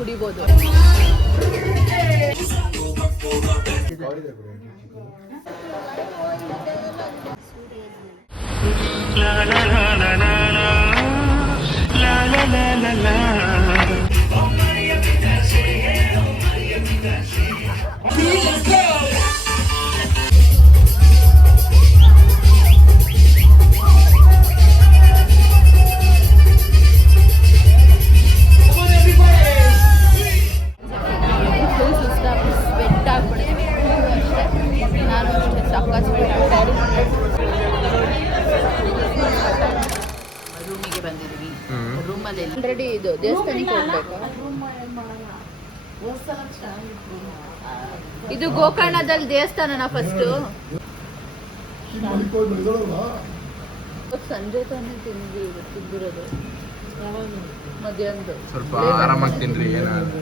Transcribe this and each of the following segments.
ಕುಡಿಬೋದು. ಫುಲ್ ದೇವಸ್ಥಾನಕ್ಕೆ ಹೋಗ್ಬೇಕು? ಇದು ಗೋಕರ್ಣದಲ್ಲಿ ದೇವಸ್ಥಾನನ ಫಸ್ಟ್ ಸಂಜೆ ತಾನೇ ತಿಂದ್ವಿ ತಿಂದಿರೋದು. ಮಧ್ಯಾಹ್ನ ಸ್ವಲ್ಪ ಆರಾಮಾಗಿ ತಿನ್ರಿ ಏನಾದ್ರು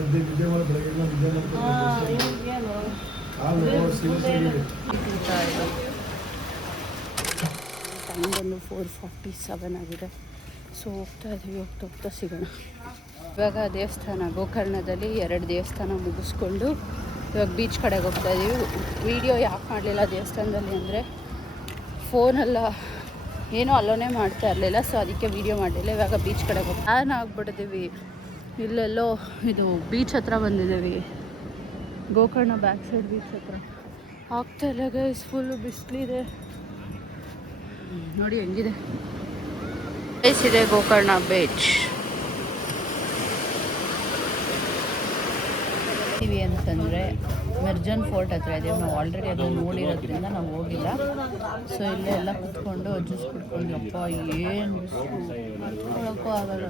ಟೈಮ್ ಬಂದು ಫೋರ್ ಫಾರ್ಟಿ ಸೆವೆನ್ ಆಗಿದೆ. ಸೊ ಹೋಗ್ತಾ ಇದ್ದೀವಿ ಹೋಗ್ತಾ ಹೋಗ್ತಾ ಸಿಗೋಣ. ಇವಾಗ ದೇವಸ್ಥಾನ, ಗೋಕರ್ಣದಲ್ಲಿ ಎರಡು ದೇವಸ್ಥಾನ ಮುಗಿಸ್ಕೊಂಡು ಇವಾಗ ಬೀಚ್ ಕಡೆಗೆ ಹೋಗ್ತಾ ಇದ್ದೀವಿ ವೀಡಿಯೋ ಯಾಕೆ ಮಾಡಲಿಲ್ಲ ದೇವಸ್ಥಾನದಲ್ಲಿ ಅಂದರೆ ಫೋನೆಲ್ಲ ಏನೂ ಅಲ್ಲೋನೇ ಮಾಡ್ತಾ ಇರಲಿಲ್ಲ ಸೊ ಅದಕ್ಕೆ ವೀಡಿಯೋ ಮಾಡಲಿಲ್ಲ. ಇವಾಗ ಬೀಚ್ ಕಡೆಗೆ ಹೋಗ್ತಾ ಆನ್ ಆಗ್ಬಿಟ್ಟಿದ್ದೀವಿ ಇಲ್ಲೆಲ್ಲೋ ಇದು ಬೀಚ್ ಹತ್ರ ಬಂದಿದ್ದೀವಿ ಗೋಕರ್ಣ ಬ್ಯಾಕ್ ಸೈಡ್ ಬೀಚ್ ಹತ್ರ. ಆಗ್ತಾ ಇಲ್ಲ ಗೈಸ್ ಫುಲ್ಲು ಬಿಸಿಲಿದೆ. ನೋಡಿ ಹೆಂಗಿದೆ. ಪ್ಲೇಸ್ ಇದೆ ಗೋಕರ್ಣ ಬೀಚ್ ಇವಿ ಅಂತಂದರೆ ಮಿರ್ಜನ್ ಫೋರ್ಟ್ ಹತ್ರ ಇದೆ. ನಾವು ಆಲ್ರೆಡಿ ಅದನ್ನು ನೋಡಿರೋದ್ರಿಂದ ನಾವು ಹೋಗಿಲ್ಲ. ಸೊ ಇಲ್ಲೇ ಎಲ್ಲ ಕುತ್ಕೊಂಡು ಜ್ಯೂಸ್ ಕುಡ್ಕೊಂಡು ಅಪ್ಪ ಏನು ಕುತ್ಕೊಳ್ಳೋಕ್ಕೂ ಆಗಲ್ಲ.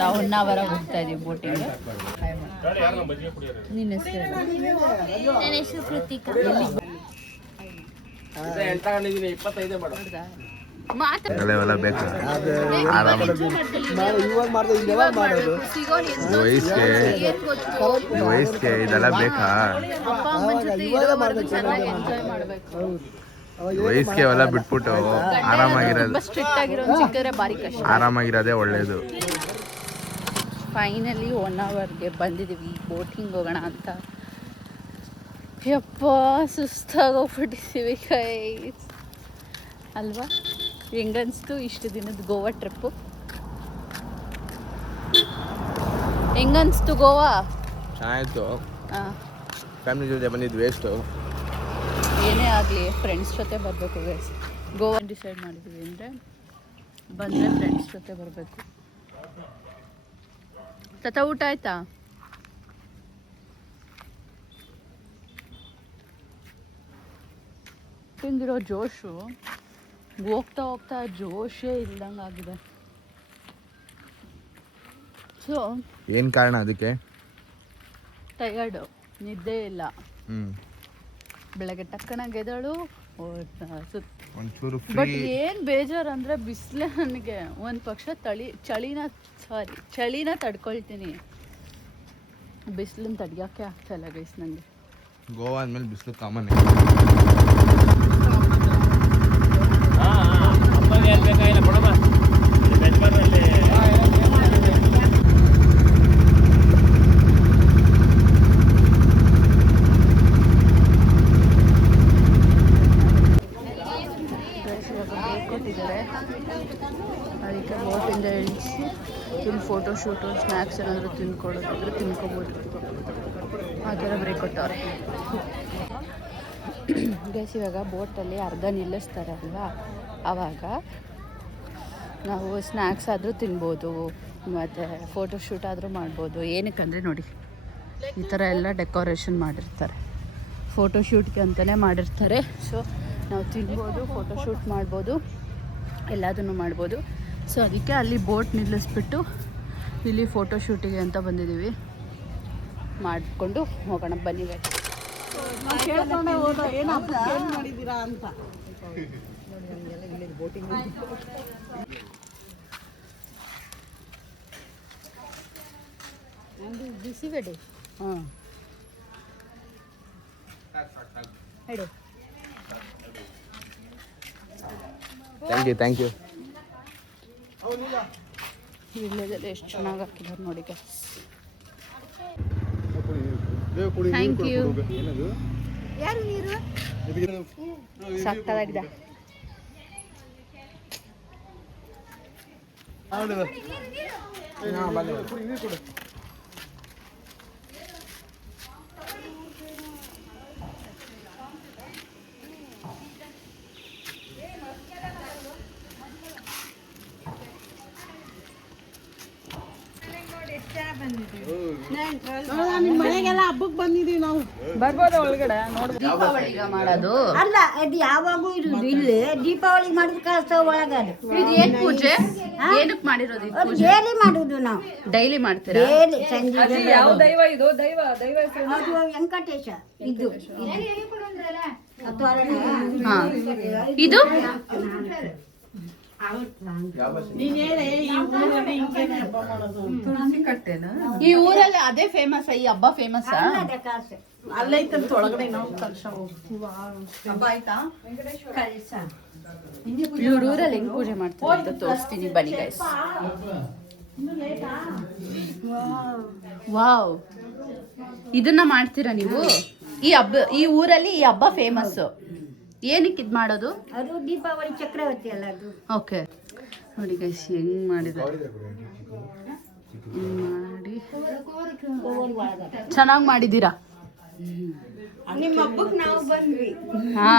ನಾವು ಹೊನ್ನಾವರ ಹೋಗ್ತಾ ಇದೀವಿ ಬೋಟಿಗೆ. ನಿನ್ನ ಹೆಸರು ನನ್ನ ಹೆಸರು ಕೃತಿಕಾ. ಬೇಕು. ಆರಾಮ. ವಯಸ್ಸಿಗೆ ಈ ವಯಸ್ಸಿಗೆ ಇದೆಲ್ಲ ಬೇಕಾ? ವಯಸ್ಸಿಗೆ ಅವೆಲ್ಲ ಬಿಟ್ಬಿಟ್ಟು ಆರಾಮಾಗಿರೋದು. ತುಂಬಾ ಸ್ಟ್ರಿಕ್ಟ್ ಆಗಿರೋ ಸಿಕ್ಕಿದ್ರೆ ಭಾರಿ ಕಷ್ಟ. ಆರಾಮಾಗಿರೋದೇ ಒಳ್ಳೇದು. ಫೈನಲಿ ಒನ್ ಅವರ್ಗೆ ಬಂದಿದ್ದೀವಿ ಬೋಟಿಂಗ್ ಹೋಗೋಣ ಅಂತ. ಯಪ್ಪ ಸುಸ್ತಾಗೋಗ್ಬಿಟ್ಟಿದ್ದೀವಿ ಕೈ ಅಲ್ವಾ? ಹೆಂಗನ್ಸ್ತು? ಇಷ್ಟು ದಿನದ ಗೋವಾ ಟ್ರಿಪ್ಪು. ಹೆಂಗನ್ಸ್ತು ಗೋವಾ? ಚೆನ್ನಾಗಿತ್ತು. ಫ್ಯಾಮಿಲಿ ಜೊತೆ ಬಂದಿದ್ದು ವೇಸ್ಟು ಏನೇ ಆಗಲಿ ಫ್ರೆಂಡ್ಸ್ ಜೊತೆ ಬರಬೇಕು ವೇಸ್ಟ್ ಗೋವಾ ಡಿಸೈಡ್ ಮಾಡಿದ್ವಿ ಅಂದರೆ ಬಂದರೆ ಫ್ರೆಂಡ್ಸ್ ಜೊತೆ ಬರಬೇಕು. ತತ ಊಟ ಆಯ್ತಾ? ತಿಂದಿರೋ ಜೋಶು ಹೋಗ್ತಾ ಹೋಗ್ತಾ ಜೋಶೇ ಇಲ್ದಂಗೆ ಆಗಿದೆ. ಸೊ ಏನು ಕಾರಣ ಅದಕ್ಕೆ? ಟಯರ್ಡು ನಿದ್ದೆ ಇಲ್ಲ. ಬೆಳಗ್ಗೆ ಟಕ್ಕನ ಗೆದಳು ಒಂಚೂರು ಬಟ್ ಏನ್ ಏನು ಬೇಜಾರು ಅಂದರೆ ಬಿಸಿಲೇ ನನಗೆ. ಒಂದು ಪಕ್ಷ ತಳಿ ಚಳಿನ ಸಾರಿ ಚಳಿನ ತಡ್ಕೊಳ್ತೀನಿ. ಬಿಸಿಲನ್ನ ತಡಿಯೋಕ್ಕೆ ಆಗ್ತಾಯಿಲ್ಲ ಗೈಸ್ ನನಗೆ ಗೋವಾ ಅಂದಮೇಲೆ ಬಿಸಿಲು ಕಾಮನ್ ಗೈಸ್ ಇವಾಗ ಬ್ರೇಕ್ ಕೊಟ್ಟಿದ್ದಾರೆ ಅದಕ್ಕೆ ಬೋಟಿಂದ ಇಳಿಸಿ ಇಲ್ಲಿ ಫೋಟೋ ಶೂಟು ಸ್ನ್ಯಾಕ್ಸ್ ಏನಾದರೂ ತಿನ್ಕೊಡೋದಿದ್ರೆ ತಿನ್ಕೊಬೋದು. ಆ ಥರ ಬ್ರೇಕ್ ಕೊಟ್ಟವ್ರೆ. ಗೈಸ್ ಇವಾಗ ಬೋಟಲ್ಲಿ ಅರ್ಧ ನಿಲ್ಲಿಸ್ತಾರೆ ಅಲ್ವಾ? ಆವಾಗ ನಾವು ಸ್ನ್ಯಾಕ್ಸ್ ಆದರೂ ತಿನ್ಬೋದು ಮತ್ತು ಫೋಟೋಶೂಟ್ ಆದರೂ ಮಾಡ್ಬೋದು. ಏನಕ್ಕಂದರೆ ನೋಡಿ ಈ ಥರ ಎಲ್ಲ ಡೆಕೋರೇಷನ್ ಮಾಡಿರ್ತಾರೆ. ಫೋಟೋಶೂಟ್ಗೆ ಅಂತಲೇ ಮಾಡಿರ್ತಾರೆ. ಸೊ ನಾವು ತಿನ್ಬೋದು ಫೋಟೋಶೂಟ್ ಮಾಡ್ಬೋದು ಎಲ್ಲದನ್ನು ಮಾಡ್ಬೋದು. ಸೊ ಅದಕ್ಕೆ ಅಲ್ಲಿ ಬೋಟ್ ನಿಲ್ಲಿಸ್ಬಿಟ್ಟು ಇಲ್ಲಿ ಫೋಟೋಶೂಟಿಗೆ ಅಂತ ಬಂದಿದ್ದೀವಿ. ಮಾಡಿಕೊಂಡು ಹೋಗೋಣ ಬನ್ನಿ. Guys. ಬಿಸಿಬೇಡಿ ಹಾಂ ಹೇಳಿ. ಥ್ಯಾಂಕ್ ಯು ಥ್ಯಾಂಕ್ ಯು ಎಷ್ಟು ಚೆನ್ನಾಗಿ ಹಾಕಿದ್ದಾರೆ ನೋಡಿ ಥ್ಯಾಂಕ್ ಯು ಯಾರು ನೀರು? ಸಕ್ಕತ್ತಾಗಿದೆ I'm ಬರ್ಬೋದು ಒಳಗಡೆ ನೋಡ್ಬೋದು. ದೀಪಾವಳಿಗ ಮಾಡೋದು. ಅಲ್ಲ ಅದು ಯಾವಾಗೂ ಇರುದು ಇಲ್ಲಿ ದೀಪಾವಳಿ ಮಾಡಿದ ಒಳಗ ಇದು ಏನ್ ಪೂಜೆ? ಏನಕ್ಕೆ ಮಾಡಿರೋದು ಇದು ಅದು ಪೂಜೆ? ಡೈಲಿ ಮಾಡುದು ನಾವು. ಡೈಲಿ ಮಾಡ್ತೀರಾ? ಡೈಲಿ ಸಂಜೆ ಯಾವ ದೈವ ಇದು? ದೈವ ದೈವ ಅದು ವೆಂಕಟೇಶ ಇದು. ಹಾ. ಇದು? ಈ ಊರಲ್ಲಿ ಅದೇ ಫೇಮಸ್ ಈ ಹಬ್ಬ ಫೇಮಸ್ ಅಲ್ಲೈತಂತ ಒಳಗಡೆ ನಾವು ಇವ್ರ ಊರಲ್ಲಿ ಹೆಂಗ್ ಪೂಜೆ ಮಾಡ್ತಾರೆ ಅಂತ ತೋರಿಸ್ತೀನಿ ಬನ್ನಿ ಗೈಸ್ ವಾವ್. ಇದನ್ನ ಮಾಡ್ತೀರಾ ನೀವು? ಈ ಹಬ್ಬ ಈ ಊರಲ್ಲಿ ಈ ಹಬ್ಬ ಫೇಮಸ್ ಏನಕ್ಕೆ ಇದು ಮಾಡೋದು? ಅದು ದೀಪಾವಳಿ ಚಕ್ರವರ್ತಿ ಅಲ್ಲ ಅದು. ಓಕೆ. ನೋಡಿ ಗೈಸ್ ಹೆಂಗ್ ಮಾಡಿದ್ದಾರೆ? ಮಾಡಿ? ಚೆನ್ನಾಗಿ ಮಾಡಿದ್ದೀರಾ? ನಿಮ್ಮ ಹಬ್ಬಕ್ಕೆ ನಾವು ಬಂದ್ವಿ. ಹಾ.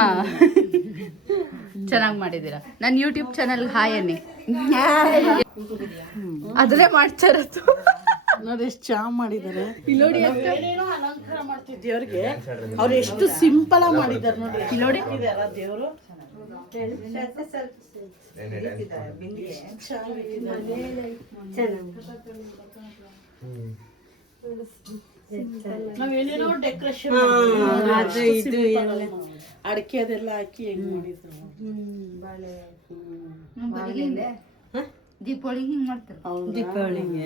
ಚೆನ್ನಾಗಿ ಮಾಡಿದ್ದೀರಾ? ನನ್ನ ಯೂಟ್ಯೂಬ್ ಚಾನಲ್ ಹಾಯ್ ಅನ್ನಿ. ಅದನ್ನೇ ಮಾಡ್ತಾ ಇರೋದು. ನೋಡಿ ಎಷ್ಟು ಚೆನ್ನಾಗಿ ಮಾಡಿದ್ದಾರೆ ಏನೇನೋ ಅಲಂಕಾರ ಮಾಡ್ತಿದ್ದೆ ದೇವ್ರಿಗೆ ಅವ್ರು ಎಷ್ಟು ಸಿಂಪಲ್ ಆಗಿ ಮಾಡಿದ್ದಾರೆ ನೋಡಿ ನೋಡಿ ಇದಾರ ದೇವರು? ನಾವೇನೇನೋ ಡೆಕೋರೇಷನ್ ಅಡಿಕೆ ಅದೆಲ್ಲ ಹಾಕಿ ಹೆಂಗ್ ಮಾಡಿದ್ರು? ದೀಪಾವಳಿ ಹಿಂಗ್ ಮಾಡ್ತಾರೆ ದೀಪಾವಳಿಗೆ.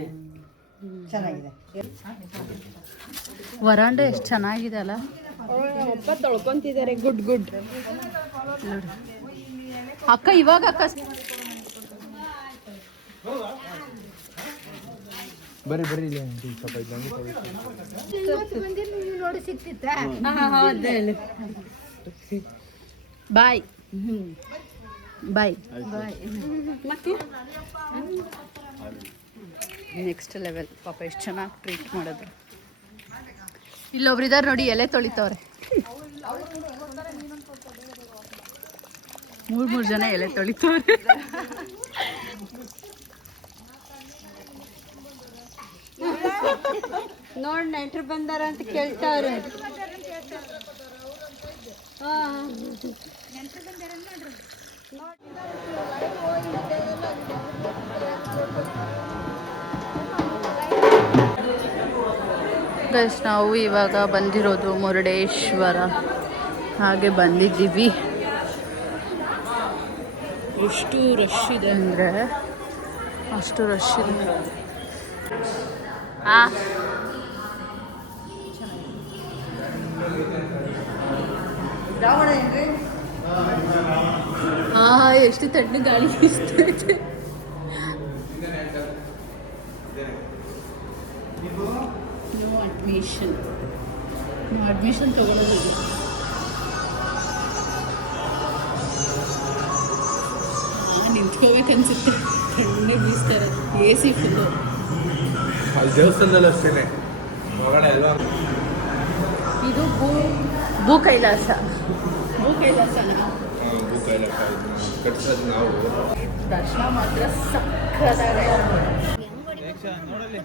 ವರಾಂಡ ಎಷ್ಟು ಚೆನ್ನಾಗಿದೆ ಅಲ್ಲ? ತೊಳ್ಕೊಂತಿದ್ದಾರೆ ಗುಡ್ ಗುಡ್. ಅಕ್ಕ ಇವಾಗ ಅಕ್ಕ ಬರ್ರಿ ಬರ್ರಿ ಇಲ್ಲಿ ಆಂಟಿ, ಸ್ವಲ್ಪ. ನೋಡಿ ಸಿಕ್ತಿತ್ತ ಬಾಯ್. ಬಾಯ್. ನೆಕ್ಸ್ಟ್ ಲೆವೆಲ್ ಪಾಪ ಎಷ್ಟು ಚೆನ್ನಾಗಿ ಟ್ರೀಟ್ ಮಾಡೋದು ಇಲ್ಲೊಬ್ರು ಇದಾರೆ ನೋಡಿ ಎಲೆ ತೊಳಿತವ್ರೆ. ಮೂರು ಮೂರು ಜನ ಎಲೆ ತೊಳಿತವ್ರೆ. ನೋಡ್ ನೆಂಟ್ರು ಬಂದಾರ ಅಂತ ಕೇಳ್ತಾವ್ರೆ. ಗೈಸ್ ನಾವು ಇವಾಗ ಬಂದಿರೋದು ಮುರುಡೇಶ್ವರ. ಹಾಗೆ ಬಂದಿದ್ದೀವಿ. ಎಷ್ಟು ರಶ್ ಇದೆ. ಅಂದರೆ ಅಷ್ಟು ರಶ್ ಇದೆ. ಆ. ಎಷ್ಟು ತಣ್ಣ ಗಾಳಿ ಬೀಸ್ತೈತೆ ಅಡ್ಮಿಷನ್ ನೀವು ಅಡ್ಮಿಷನ್ ತೊಗೊಳೋದು ನಿಂತ್ಕೋಬೇಕನ್ಸುತ್ತೆ ತಣ್ಣಗೆ ಬೀಸ್ತಾರೆ. ಎ ಸಿ ಫುಲ್ಲು ಅಲ್ಲಿ ದೇವಸ್ಥಾನದಲ್ಲಿ ಅಷ್ಟೇನೆ. ಅಲ್ವಾ? ಇದು ಭೂ ಭೂ ಕೈಲಾಸ. ಭೂ ಕೈಲಾಸ. ಕಟ್ಸೋದು ನಾವು. ದರ್ಶನ ಮಾತ್ರ ಸಕ್ಕತ್ತಾಗಿದೆ